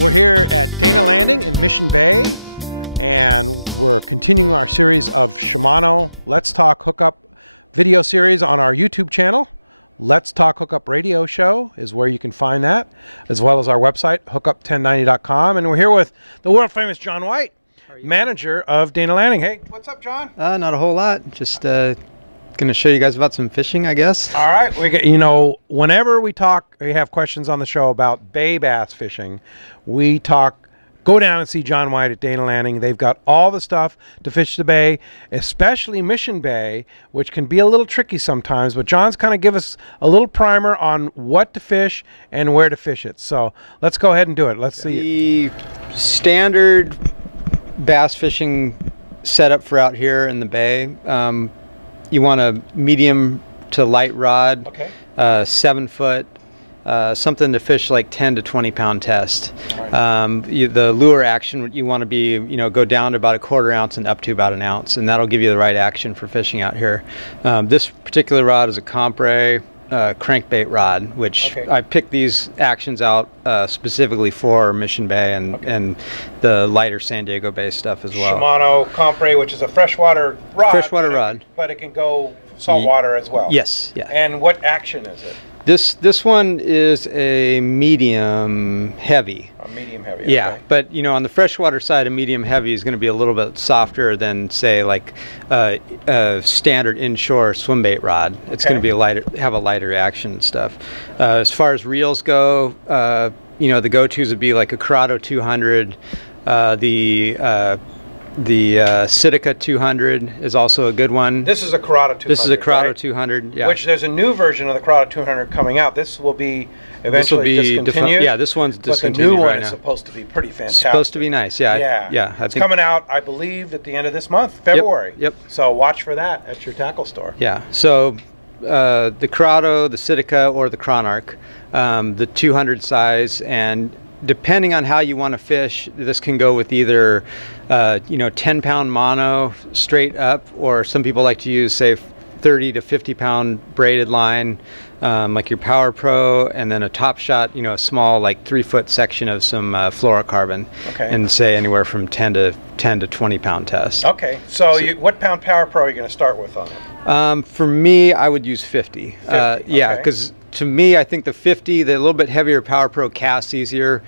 We're here at Dana Landing in Mission Bay, and we're continuing our series of Shimano Let's Talk Hookup video series on our YouTube channel. Let's Talk Hookup Radio Show is where you can find that, as well as our website, hookup1090.com. And we're here with the world famous John White, manager of Dana Landing. Hey, what's up, John? Not a whole lot. Just going to show you guys about some fishing, I guess. All right. Whenever we have questions on the show about bay bass fishing, go down and see John White at Dana Landing. They've got all the stuff to fish the bay, especially Mission Bay, which can be a little tricky sometimes. But John's kind of give us a little primer on what to fish and where to fish it. So let's go ahead and do it. Let's see. The standard bass fishing setup for out here in the bay. You want a medium to light rod, okay. 7 foot. Something to fish like 10 to 20 pound test. Right. The lure action, you want to be, go down to about 1/4 ounce and up to about 1 ounce, and that'll give you the right action for fishing out here. This particular rod is a Compre crankbait rod, which okay. I picked these actions out specifically for Mission Bay and the lighter San Diego Bay stuff as well. Shimano Compre, which is a freshwater rod. Freshwater rod. But it can go saltwater as well. Yes. Yeah. And what action is it? This one is a medium heavy. A medium heavy. Yeah, okay. but on the freshwater side, a medium heavy is going to be a little bit softer than, say, like a standard inshore swim bait rod. It's going to be have a lighter action and stuff. As far as reels go, the go-tos would be like a Curado 200, the Sitka 200 is also a good one. This is a Curado 200. This is a Curado right? 200, yeah. Which there's a new version of the Curado 200 coming out. This will be eventually discontinued. Yeah, this one's discontinued. But the new right one now is supposed to be pretty fantastic. Supposed to be nice, yeah. Yeah. It's coming out, I believe, at the end of this month, February. Yep. So watch for that at your tackle store. Yeah. So the Curado, the Sitka, or the Chronarch, the 200 size, and depending on how you want to fish, this can go with either 10-pound mono straight up, or some people like to use, say, 30 to 50-pound braided line, like your Power Pro, and then a Top Shot, a small, like 3-foot section of some fluorocarbon, and say anywhere from 10 to 20-pound test. Okay, so what pound Power Pro are you going to start with on it? For me, I would use 50. 50, okay. Yeah, because to me, I think the 50, the little bit heavier Power Pro casts easier.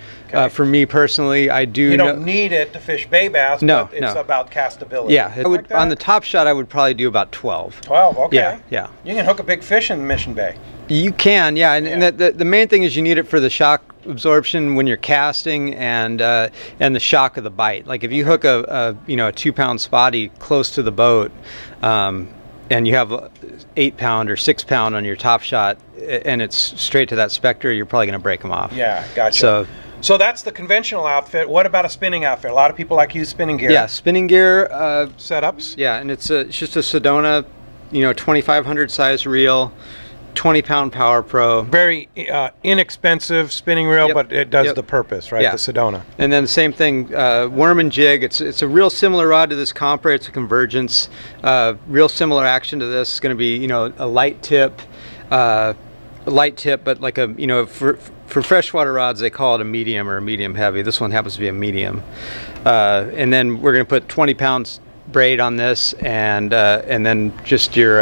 For me personally, I do. You don't need it to fish bay bass, no, but it's about castability. Yeah, on the Top Shot, I would probably do about 12. 12, okay. Yeah. You can hook a big fish in Mission Bay. You can, yeah, and the main thing is you need it for the shock absorption when you're casting and the shock of the bite. Like if you hook a 2-pound spotty close to the boat, and you have 8-pound or 6-pound on your Top Shot, and it's straight to that Spectre, you're probably going to break them off. Yeah, gotcha. So that's the conventional outfit. What about a spinning outfit? A lot of people like to use spinning gear. Yeah, spinning gear setups. Yeah, and it's just a Sedona, 2500 size reel, 20-pound Power Pro. Very inexpensive spinning reel, but it does the purpose, right? Yeah. The Sedona. And then the same thing, worm and jig. It's a real similar rod to this Compre. It's a Convergence. Real similar action to this. It's going to be, a light tip. But like a, for freshwater rods, they call it a medium or a medium heavy. This one happens to be a medium. And then we're going to put 20 pounds braid on this, and then just your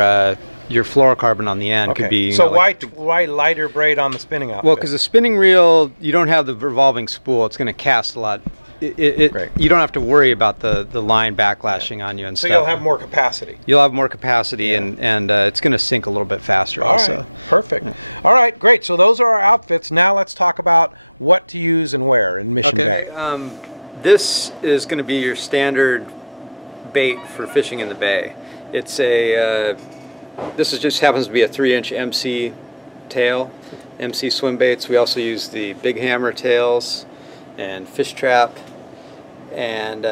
fluorocarbon on the end could be. So why lighter braid on the spinning outfit? Well, because the spinning reel, you don't have the revolving spool. It's going to cast a lot. You don't have to worry about the line backlashing on you and stuff. So you'll have more capacity. You'll have more capacity, and it's going to sink a little bit faster also. All right, perfect. Yeah. All right, great. So those are our outfits. Now let's talk about what to use and where in Mission Bay. This is going to be your standard bait for fishing in the bay. It's a this just happens to be a 3-inch MC tail, MC swim baits. We also use the Big Hammer tails and Fish Trap, and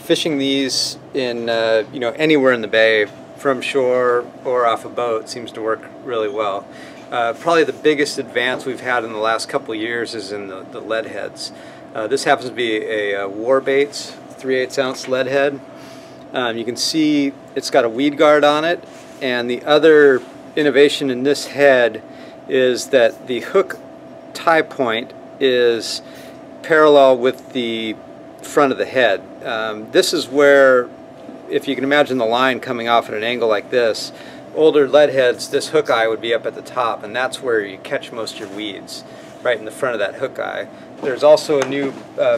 fishing these in anywhere in the bay, from shore or off a boat, seems to work really well. Probably the biggest advance we've had in the last couple of years is in the lead heads. This happens to be a War Baits 3/8 ounce lead head. You can see it's got a weed guard on it, and the other innovation in this head is that the hook tie point is parallel with the front of the head. This is where, if you can imagine the line coming off at an angle like this, older lead heads, this hook eye would be up at the top, and that's where you catch most of your weeds, right in the front of that hook eye. There's also a new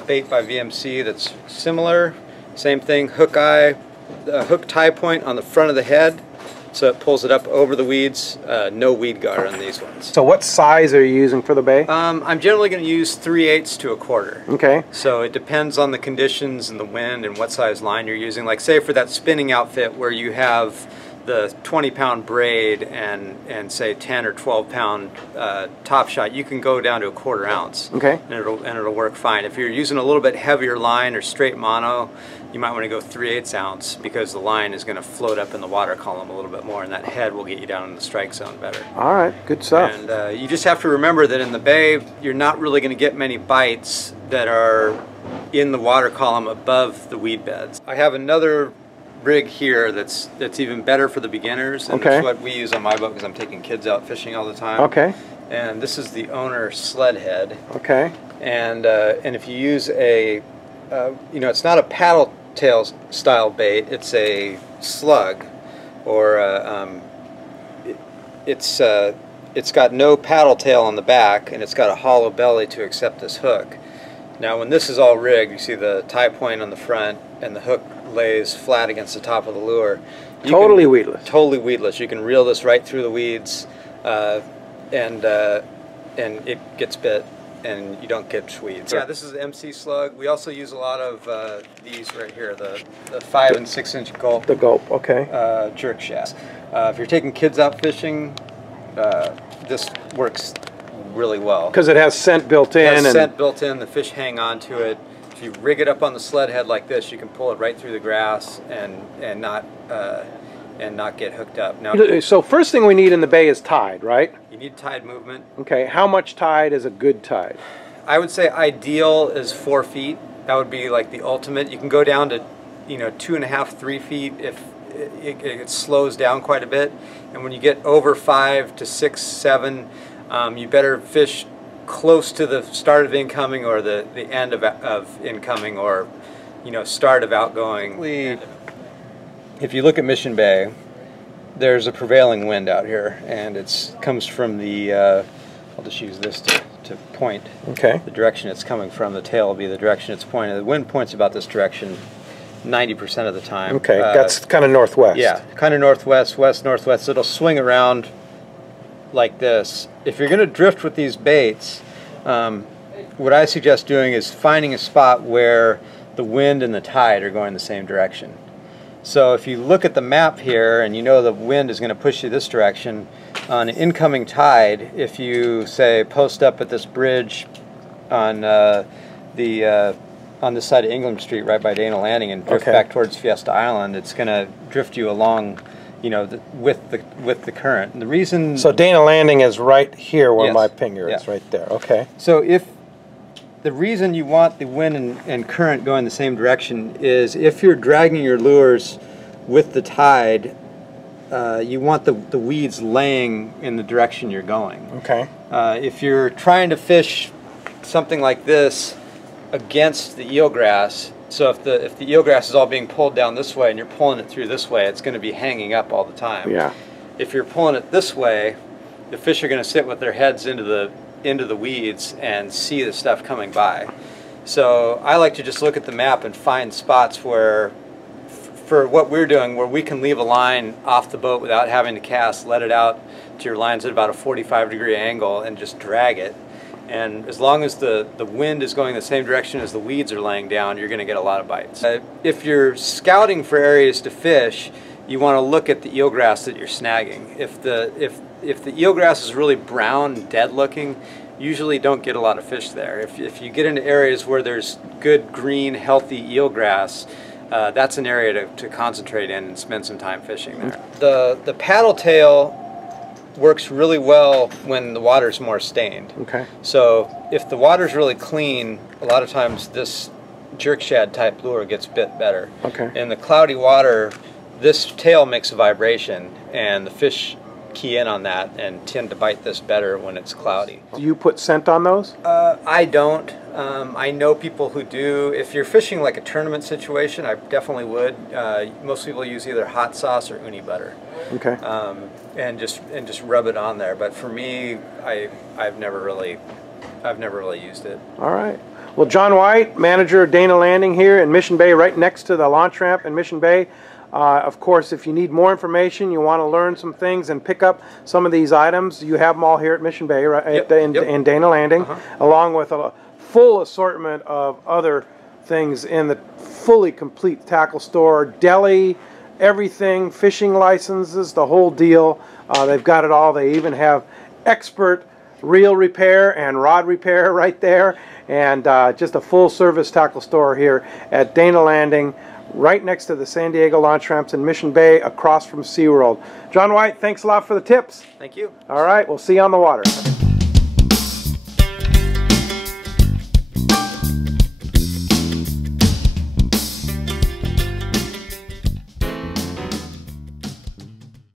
bait by VMC that's similar, same thing, hook eye, hook tie point on the front of the head, so it pulls it up over the weeds. No weed guard on these ones. So what size are you using for the bay? I'm generally going to use 3/8 to a quarter. Okay. So it depends on the conditions and the wind and what size line you're using. Like say for that spinning outfit where you have the 20-pound braid and say 10 or 12-pound top shot, you can go down to a 1/4 ounce. Okay. And it'll work fine. If you're using a little bit heavier line or straight mono, you might want to go 3/8 ounce because the line is going to float up in the water column a little bit more, and that head will get you down in the strike zone better. All right, good stuff. And you just have to remember that in the bay, you're not really going to get many bites that are in the water column above the weed beds. I have another rig here that's even better for the beginners, and okay. That's what we use on my boat because I'm taking kids out fishing all the time. Okay. And this is the Owner sled head. Okay. And if you use a, it's not a paddle tail style bait, it's a slug, or it's got no paddle tail on the back, and it's got a hollow belly to accept this hook. Now when this is all rigged, you see the tie point on the front and the hook lays flat against the top of the lure. Totally weedless. Totally weedless. You can reel this right through the weeds, and it gets bit, and you don't get weeds. Yeah, this is the MC slug. We also use a lot of these right here, the 5 and 6 inch gulp. The gulp, okay. Jerk shafts. If you're taking kids out fishing, this works really well. Because it has scent built in. It has scent built in, the fish hang on to it. If you rig it up on the sled head like this, you can pull it right through the grass and not get hooked up. Now, so first thing we need in the bay is tide, right? you need tide movement. Okay, how much tide is a good tide? I would say ideal is 4 feet. That would be like the ultimate. You can go down to 2.5, 3 feet if it slows down quite a bit. And when you get over 5 to 6, 7, you better fish close to the start of incoming or the end of incoming, or start of outgoing. If you look at Mission Bay, there's a prevailing wind out here, and it comes from the I'll just use this to point the direction it's coming from. The tail will be the direction it's pointing. The wind points about this direction 90% of the time. Okay, that's kind of northwest. Yeah, kind of northwest, west, northwest. It'll swing around like this. If you're going to drift with these baits, what I suggest doing is finding a spot where the wind and the tide are going the same direction. So if you look at the map here and you know the wind is going to push you this direction, on an incoming tide, if you say post up at this bridge on on this side of England Street right by Dana Landing and drift back towards Fiesta Island, it's going to drift you along with the current. And the reason, so Dana Landing is right here where my finger is, right there. Okay. So if the reason you want the wind and current going the same direction is if you're dragging your lures with the tide, you want the weeds laying in the direction you're going. Okay. If you're trying to fish something like this against the eelgrass, so if the eelgrass is all being pulled down this way and you're pulling it through this way, it's going to be hanging up all the time. Yeah. If you're pulling it this way, the fish are going to sit with their heads into the weeds and see the stuff coming by. So I like to just look at the map and find spots where, for what we're doing, where we can leave a line off the boat without having to cast, let it out to your lines at about a 45-degree angle and just drag it. And as long as the wind is going the same direction as the weeds are laying down, you're going to get a lot of bites. If you're scouting for areas to fish, you want to look at the eelgrass that you're snagging. If the eelgrass is really brown, dead looking, usually don't get a lot of fish there. If you get into areas where there's good, green, healthy eelgrass, that's an area to concentrate in and spend some time fishing there. The paddle tail works really well when the water's more stained. Okay. So if the water's really clean, a lot of times this jerk shad type lure gets bit better. Okay. In the cloudy water, this tail makes a vibration and the fish key in on that and tend to bite this better when it's cloudy. Do you put scent on those? I don't. I know people who do. If you're fishing like a tournament situation, I definitely would. Most people use either hot sauce or uni butter. Okay. And just rub it on there. But for me, I've never really used it. All right. Well, John White, manager of Dana Landing here in Mission Bay, right next to the launch ramp in Mission Bay. Of course, if you need more information, you want to learn some things and pick up some of these items, you have them all here at Mission Bay, right? Yep, In Dana Landing, along with a full assortment of other things in the fully complete tackle store, deli, everything, fishing licenses, the whole deal. They've got it all. They even have expert reel repair and rod repair right there, and just a full service tackle store here at Dana Landing, right next to the San Diego launch ramps in Mission Bay, across from SeaWorld. John White, thanks a lot for the tips. Thank you. All right, we'll see you on the water.